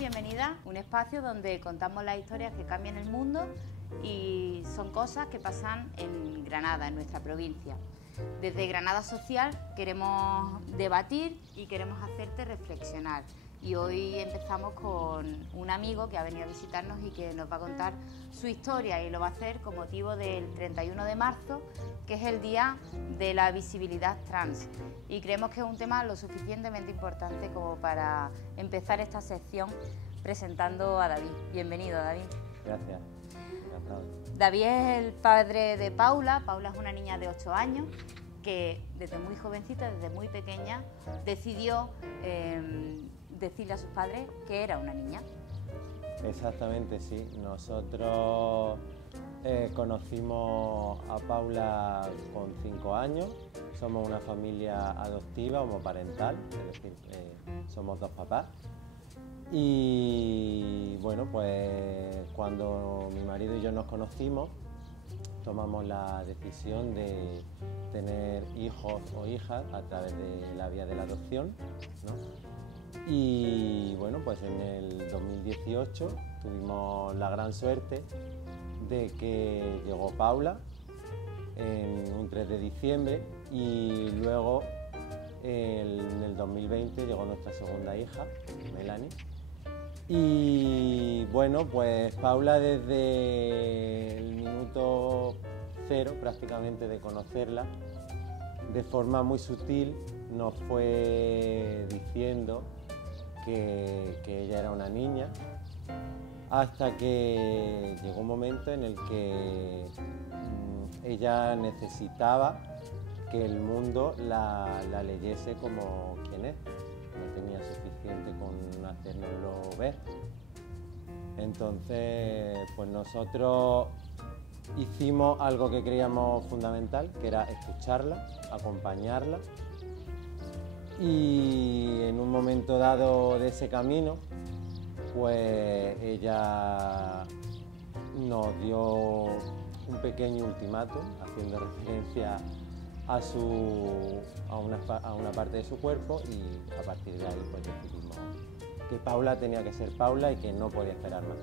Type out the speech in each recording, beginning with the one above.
bienvenidas. Un espacio donde contamos las historias que cambian el mundo y son cosas que pasan en Granada, en nuestra provincia. Desde Granada Social queremos debatir y queremos hacerte reflexionar. Y hoy empezamos con un amigo que ha venido a visitarnos y que nos va a contar su historia, y lo va a hacer con motivo del 31 de marzo, que es el Día de la Visibilidad Trans. Y creemos que es un tema lo suficientemente importante como para empezar esta sección presentando a David. Bienvenido, David. Gracias. David es el padre de Paula. Paula es una niña de 8 años que desde muy jovencita, desde muy pequeña, decidió decirle a sus padres que era una niña. Exactamente, sí. Nosotros conocimos a Paula con 5 años. Somos una familia adoptiva, homoparental, es decir, somos dos papás. Y bueno, pues cuando mi marido y yo nos conocimos, tomamos la decisión de tener hijos o hijas a través de la vía de la adopción, ¿no? Y bueno, pues en el 2018 tuvimos la gran suerte de que llegó Paula en un 3 de diciembre y luego en el 2020 llegó nuestra segunda hija, Melanie. Y bueno, pues Paula desde el minuto cero prácticamente de conocerla, de forma muy sutil nos fue diciendo que ella era una niña, hasta que llegó un momento en el que ella necesitaba que el mundo la leyese como quien es. No tenía suficiente con hacérnoslo ver. Entonces, pues nosotros hicimos algo que creíamos fundamental, que era escucharla, acompañarla. Y en un momento dado de ese camino, pues una pequeño ultimátum, haciendo referencia a una parte de su cuerpo, y a partir de ahí pues decidimos que Paula tenía que ser Paula y que no podía esperar más.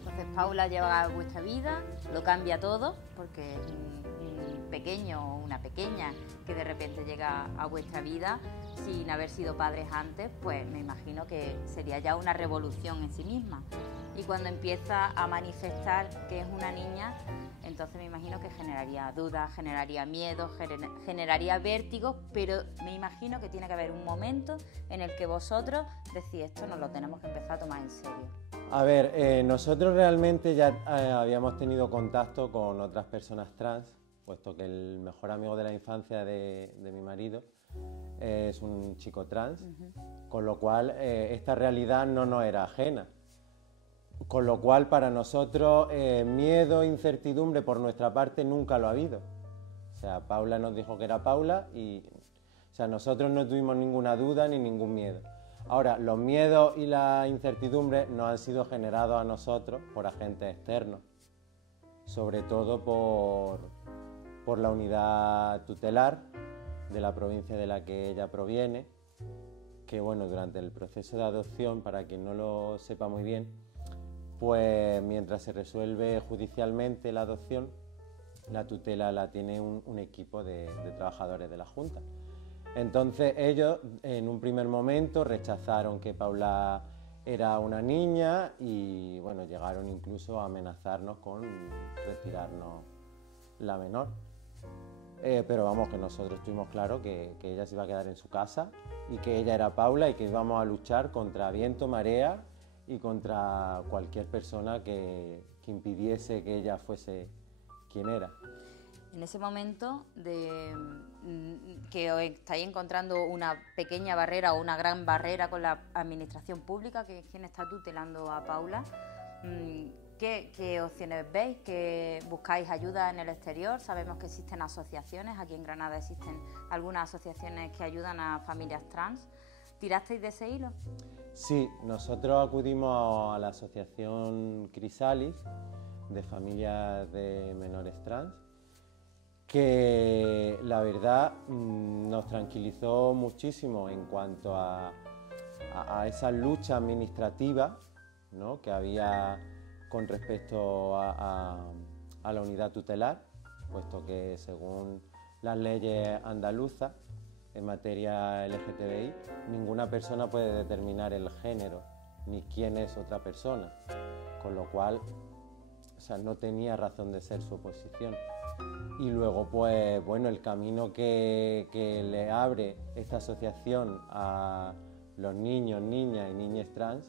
Entonces Paula llega a vuestra vida, lo cambia todo, porque es un pequeño o una pequeña que de repente llega a vuestra vida sin haber sido padres antes, pues me imagino que sería ya una revolución en sí misma. Y cuando empieza a manifestar que es una niña, entonces me imagino que generaría dudas, generaría miedo, generaría vértigo, pero me imagino que tiene que haber un momento en el que vosotros decís, esto nos lo tenemos que empezar a tomar en serio. A ver, nosotros realmente ya habíamos tenido contacto con otras personas trans, puesto que el mejor amigo de la infancia de mi marido es un chico trans, con lo cual esta realidad no nos era ajena. Con lo cual, para nosotros, miedo, incertidumbre por nuestra parte nunca lo ha habido. O sea, Paula nos dijo que era Paula y nosotros no tuvimos ninguna duda ni ningún miedo. Ahora, los miedos y la incertidumbre nos han sido generados a nosotros por agentes externos, sobre todo por la unidad tutelar de la provincia de la que ella proviene, que bueno, durante el proceso de adopción, para quien no lo sepa muy bien, pues mientras se resuelve judicialmente la adopción, la tutela la tiene un equipo de trabajadores de la Junta. Entonces ellos en un primer momento rechazaron que Paula era una niña y bueno, llegaron incluso a amenazarnos con retirarnos la menor. Pero vamos, que nosotros tuvimos claro que ella se iba a quedar en su casa y que ella era Paula y que íbamos a luchar contra viento, marea y contra cualquier persona que impidiese que ella fuese quien era. En ese momento que os estáis encontrando una pequeña barrera o una gran barrera con la administración pública, que es quien está tutelando a Paula, ¿qué opciones veis? ¿Que buscáis ayuda en el exterior? Sabemos que existen asociaciones, aquí en Granada existen algunas asociaciones que ayudan a familias trans. ¿Tirasteis de ese hilo? Sí, nosotros acudimos a la asociación Crisalis de familias de menores trans, que la verdad nos tranquilizó muchísimo en cuanto a a esa lucha administrativa, ¿no?, que había con respecto a la unidad tutelar, puesto que según las leyes andaluzas en materia LGTBI, ninguna persona puede determinar el género ni quién es otra persona, con lo cual, o sea, no tenía razón de ser su oposición. Y luego, pues bueno, el camino que le abre esta asociación a los niños, niñas y niñas trans,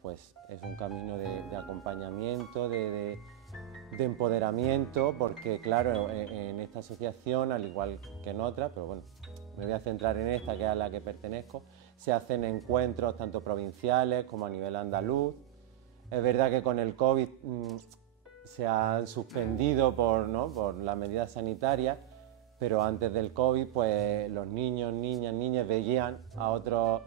pues es un camino de acompañamiento, de empoderamiento, porque claro, en esta asociación, al igual que en otras, pero bueno, me voy a centrar en esta, que es a la que pertenezco, se hacen encuentros tanto provinciales como a nivel andaluz. Es verdad que con el COVID se han suspendido por las medidas sanitarias, pero antes del COVID, pues los niños, niñas veían a otros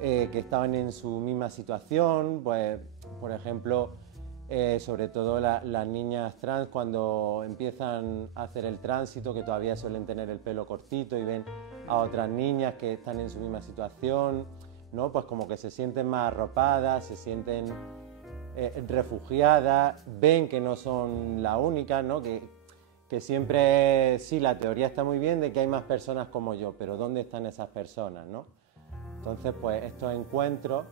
que estaban en su misma situación, pues por ejemplo, sobre todo las niñas trans, cuando empiezan a hacer el tránsito, que todavía suelen tener el pelo cortito y ven a otras niñas que están en su misma situación, ¿no?, pues como que se sienten más arropadas, se sienten refugiadas, ven que no son la única, ¿no?, que siempre, sí, la teoría está muy bien de que hay más personas como yo, pero ¿dónde están esas personas, no? Entonces, pues estos encuentros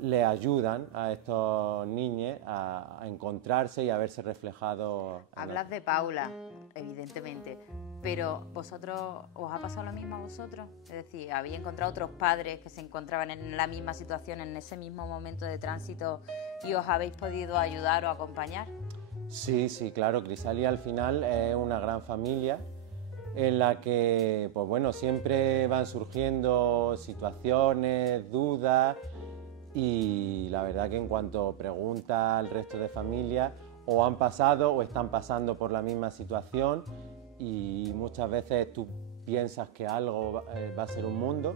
le ayudan a estos niños a encontrarse y a verse reflejados. Hablas de Paula, evidentemente, pero ¿vosotros os ha pasado lo mismo a vosotros? Es decir, ¿habéis encontrado otros padres que se encontraban en la misma situación, en ese mismo momento de tránsito, y os habéis podido ayudar o acompañar? Sí, claro, Crisalia al final es una gran familia en la que, pues bueno, siempre van surgiendo situaciones, dudas, y la verdad que en cuanto pregunta al resto de familias, o han pasado o están pasando por la misma situación, y muchas veces tú piensas que algo va a ser un mundo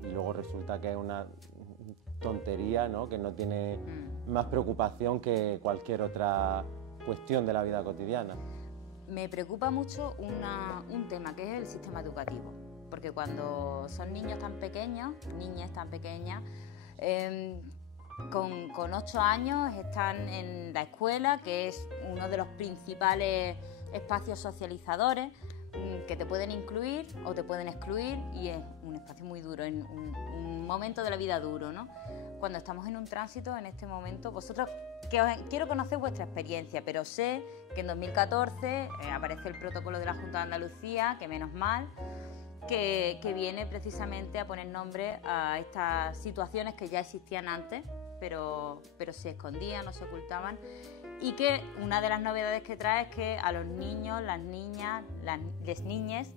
y luego resulta que es una tontería, ¿no?, que no tiene más preocupación que cualquier otra cuestión de la vida cotidiana. Me preocupa mucho un tema, que es el sistema educativo, porque cuando son niños tan pequeños, niñas tan pequeñas, con 8 años están en la escuela, que es uno de los principales espacios socializadores, que te pueden incluir o te pueden excluir, y es un espacio muy duro, un momento de la vida duro, ¿no? Cuando estamos en un tránsito, en este momento, vosotros, quiero conocer vuestra experiencia, pero sé que en 2014 aparece el protocolo de la Junta de Andalucía, que menos mal, que viene precisamente a poner nombre a estas situaciones que ya existían antes, pero se escondían o se ocultaban, y que una de las novedades que trae es que a los niños, las niñas, las niñas,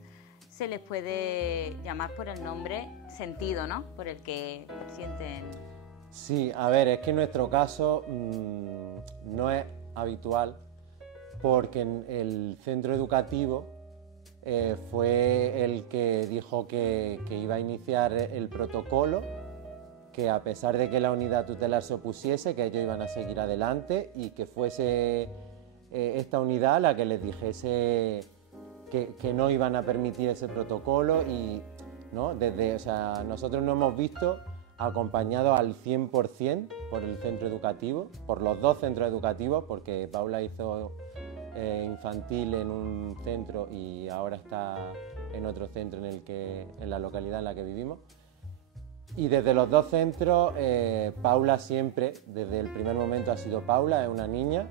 se les puede llamar por el nombre sentido, ¿no?, por el que sienten. Sí, a ver, es que en nuestro caso no es habitual, porque el centro educativo fue el que dijo que iba a iniciar el protocolo, que a pesar de que la unidad tutelar se opusiese, que ellos iban a seguir adelante, y que fuese esta unidad la que les dijese que no iban a permitir ese protocolo. Y ¿no?, o sea, nosotros nos hemos visto acompañados al 100% por el centro educativo, por los dos centros educativos, porque Paula hizo infantil en un centro y ahora está en otro centro en la localidad en la que vivimos. Y desde los dos centros, Paula siempre, desde el primer momento ha sido Paula, es una niña,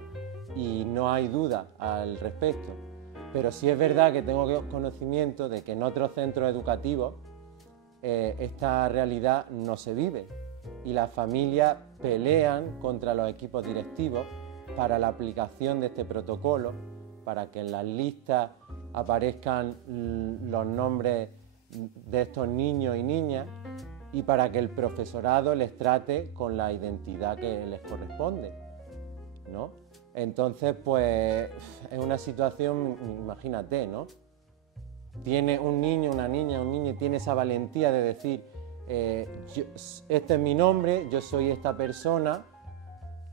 y no hay duda al respecto. Pero sí es verdad que tengo conocimiento de que en otros centros educativos esta realidad no se vive, y las familias pelean contra los equipos directivos para la aplicación de este protocolo, para que en las listas aparezcan los nombres de estos niños y niñas, y para que el profesorado les trate con la identidad que les corresponde, ¿no? Entonces, pues es una situación, imagínate, ¿no? Tiene un niño, una niña, un niño, tiene esa valentía de decir, este es mi nombre, yo soy esta persona,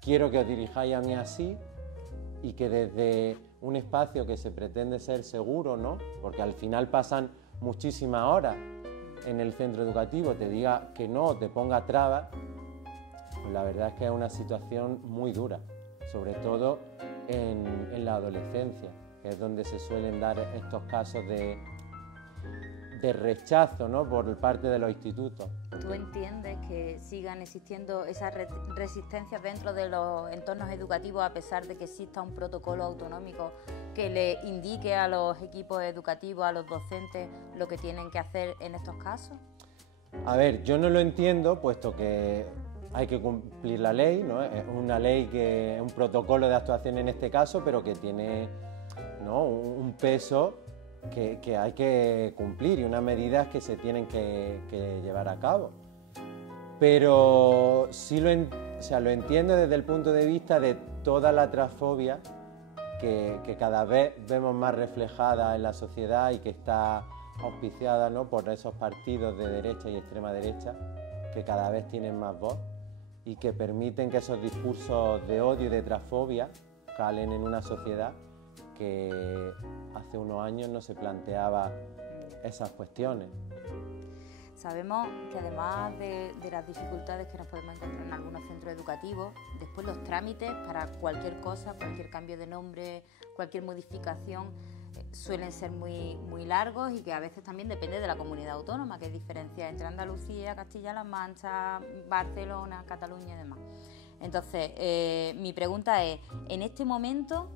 quiero que os dirijáis a mí así, y que desde un espacio que se pretende ser seguro, ¿no?, porque al final pasan muchísimas horas en el centro educativo te diga que no, te ponga trabas, pues la verdad es que es una situación muy dura, sobre todo en la adolescencia, que es donde se suelen dar estos casos de rechazo, ¿no?, por parte de los institutos. ¿Tú entiendes que sigan existiendo esas resistencias dentro de los entornos educativos a pesar de que exista un protocolo autonómico que le indique a los equipos educativos, a los docentes, lo que tienen que hacer en estos casos? A ver, yo no lo entiendo, puesto que hay que cumplir la ley, ¿no? Es una ley, que es un protocolo de actuación en este caso, pero que tiene, ¿no?, un peso que hay que cumplir y unas medidas que se tienen que llevar a cabo. Pero sí lo entiendo desde el punto de vista de toda la transfobia que cada vez vemos más reflejada en la sociedad y que está auspiciada, ¿no?, por esos partidos de derecha y extrema derecha que cada vez tienen más voz y que permiten que esos discursos de odio y de transfobia calen en una sociedad que hace unos años no se planteaba esas cuestiones. Sabemos que además de las dificultades que nos podemos encontrar en algunos centros educativos, después los trámites para cualquier cosa, cualquier cambio de nombre, cualquier modificación, suelen ser muy largos y que a veces también depende de la comunidad autónoma, que hay diferencias entre Andalucía, Castilla-La Mancha, Barcelona, Cataluña y demás. Entonces, mi pregunta es, en este momento,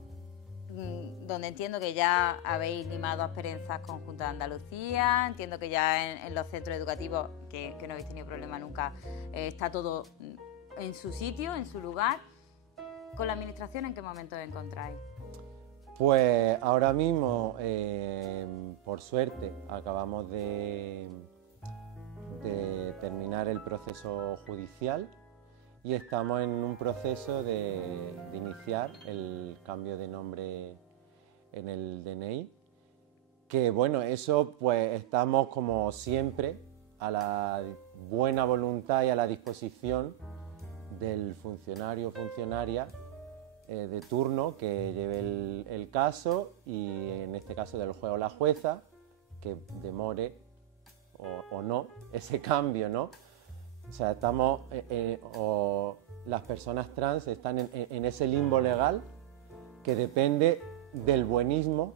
donde entiendo que ya habéis limado asperezas con Junta de Andalucía, entiendo que ya en los centros educativos, que no habéis tenido problema nunca, está todo en su sitio, en su lugar. ¿Con la Administración en qué momento os encontráis? Pues ahora mismo, por suerte, acabamos de terminar el proceso judicial y estamos en un proceso de iniciar el cambio de nombre en el DNI, que bueno, eso pues estamos como siempre a la buena voluntad y a la disposición del funcionario o funcionaria de turno que lleve el caso y en este caso del juez o la jueza que demore o no ese cambio, ¿no? O sea, estamos, o las personas trans están en ese limbo legal que depende del buenismo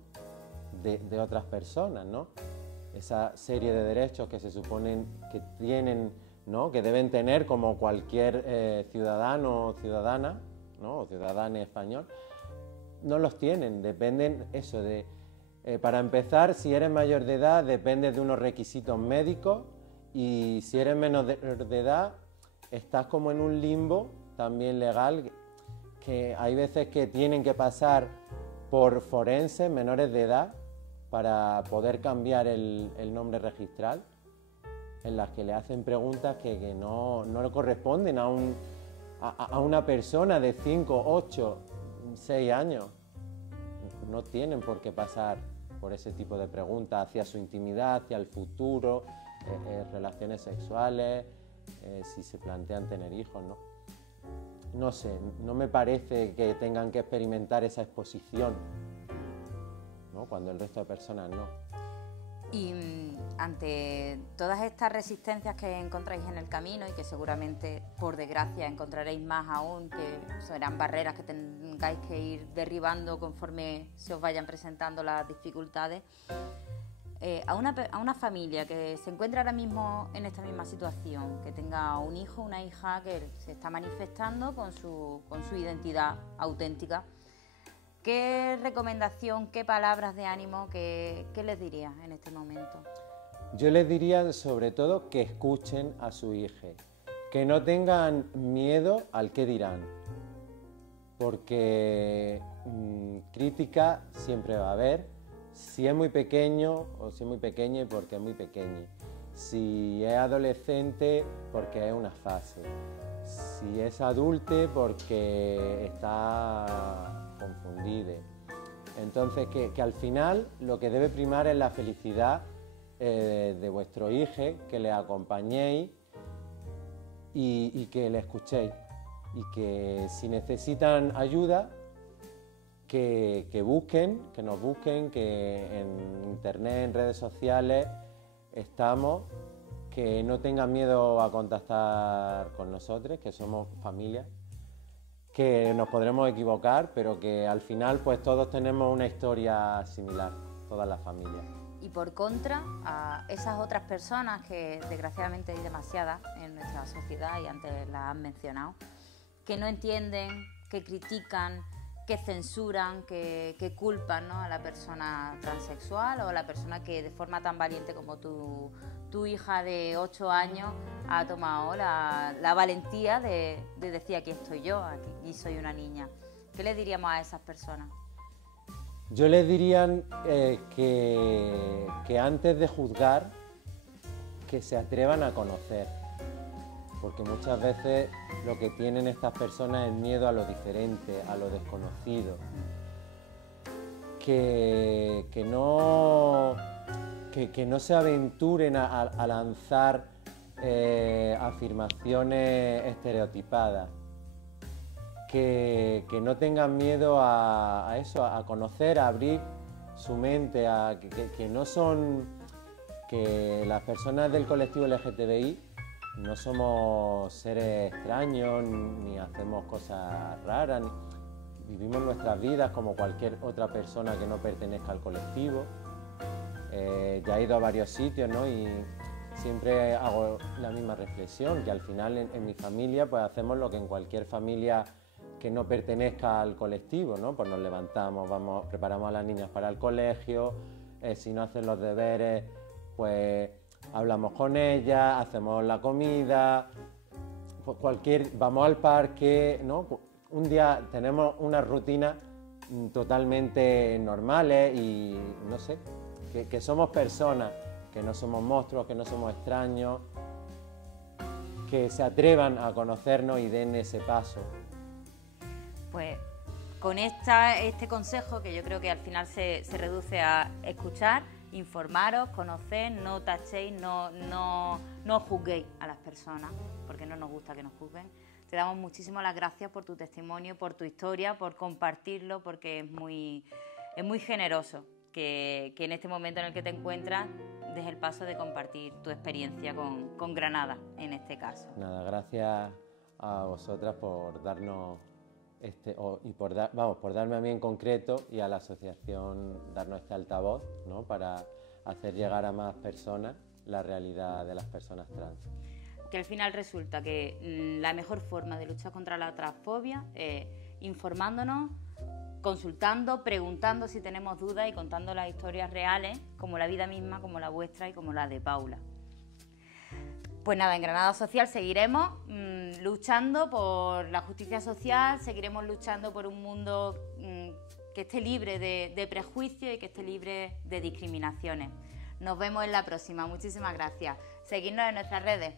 de otras personas, ¿no? Esa serie de derechos que se suponen que tienen, ¿no?, que deben tener como cualquier ciudadano o ciudadana, ¿no?, o ciudadana español, no los tienen, dependen eso de... para empezar, si eres mayor de edad, depende de unos requisitos médicos. Y si eres menor de edad, estás como en un limbo también legal, que hay veces que tienen que pasar por forenses menores de edad para poder cambiar el nombre registral, en las que le hacen preguntas que no le corresponden a una persona de 5, 8, 6 años. No tienen por qué pasar por ese tipo de preguntas hacia su intimidad, hacia el futuro, relaciones sexuales, si se plantean tener hijos, ¿no? No sé, no me parece que tengan que experimentar esa exposición, ¿no?, cuando el resto de personas no. Y ante todas estas resistencias que encontráis en el camino y que seguramente, por desgracia, encontraréis más aún, que serán barreras que tengáis que ir derribando conforme se os vayan presentando las dificultades, a una familia que se encuentra ahora mismo en esta misma situación, que tenga un hijo o una hija que se está manifestando con su identidad auténtica, ¿qué recomendación, qué palabras de ánimo, qué les dirías en este momento? Yo les diría sobre todo que escuchen a su hija, que no tengan miedo al qué dirán, porque crítica siempre va a haber, si es muy pequeño o si es muy pequeña, porque es muy pequeño, si es adolescente porque es una fase, si es adulte porque está confundido. Entonces que al final lo que debe primar es la felicidad de vuestro hijo, que le acompañéis y que le escuchéis, y que si necesitan ayuda que nos busquen, que en internet, en redes sociales estamos que no tengan miedo a contactar con nosotros, que somos familia, que nos podremos equivocar, pero que al final pues todos tenemos una historia similar, todas las familias. Y por contra, a esas otras personas, que desgraciadamente hay demasiadas en nuestra sociedad y antes las han mencionado, que no entienden, que critican, que censuran, que culpan, ¿no?, a la persona transexual o a la persona que de forma tan valiente como tu hija de 8 años ha tomado la valentía de decir aquí estoy yo, aquí soy una niña. ¿Qué le diríamos a esas personas? Yo les diría que antes de juzgar, que se atrevan a conocer, porque muchas veces lo que tienen estas personas es miedo a lo diferente, a lo desconocido, que no se aventuren a lanzar afirmaciones estereotipadas, que no tengan miedo a eso, a conocer, a abrir su mente, que las personas del colectivo LGTBI no somos seres extraños, ni hacemos cosas raras, vivimos nuestras vidas como cualquier otra persona que no pertenezca al colectivo. Ya he ido a varios sitios, ¿no?, y siempre hago la misma reflexión, que al final en mi familia pues hacemos lo que en cualquier familia que no pertenezca al colectivo, ¿no? Pues nos levantamos, preparamos a las niñas para el colegio, si no hacen los deberes, pues hablamos con ellas, hacemos la comida, pues vamos al parque, ¿no? Un día tenemos unas rutinas totalmente normales y no sé, que somos personas, que no somos monstruos, que no somos extraños, que se atrevan a conocernos y den ese paso. Pues con este consejo, que yo creo que al final se reduce a escuchar, informaros, conocer, no tachéis, no juzguéis a las personas, porque no nos gusta que nos juzguen. Te damos muchísimas las gracias por tu testimonio, por tu historia, por compartirlo, porque es muy generoso que en este momento en el que te encuentras des el paso de compartir tu experiencia con Granada, en este caso. Nada, gracias a vosotras por darnos por darme a mí en concreto y a la asociación darnos este altavoz, ¿no?, para hacer llegar a más personas la realidad de las personas trans. Que al final resulta que la mejor forma de luchar contra la transfobia es informándonos, consultando, preguntando si tenemos dudas y contando las historias reales, como la vida misma, como la vuestra y como la de Paula. Pues nada, en Granada Social seguiremos luchando por la justicia social, seguiremos luchando por un mundo que esté libre de prejuicios y que esté libre de discriminaciones. Nos vemos en la próxima. Muchísimas gracias. Seguidnos en nuestras redes.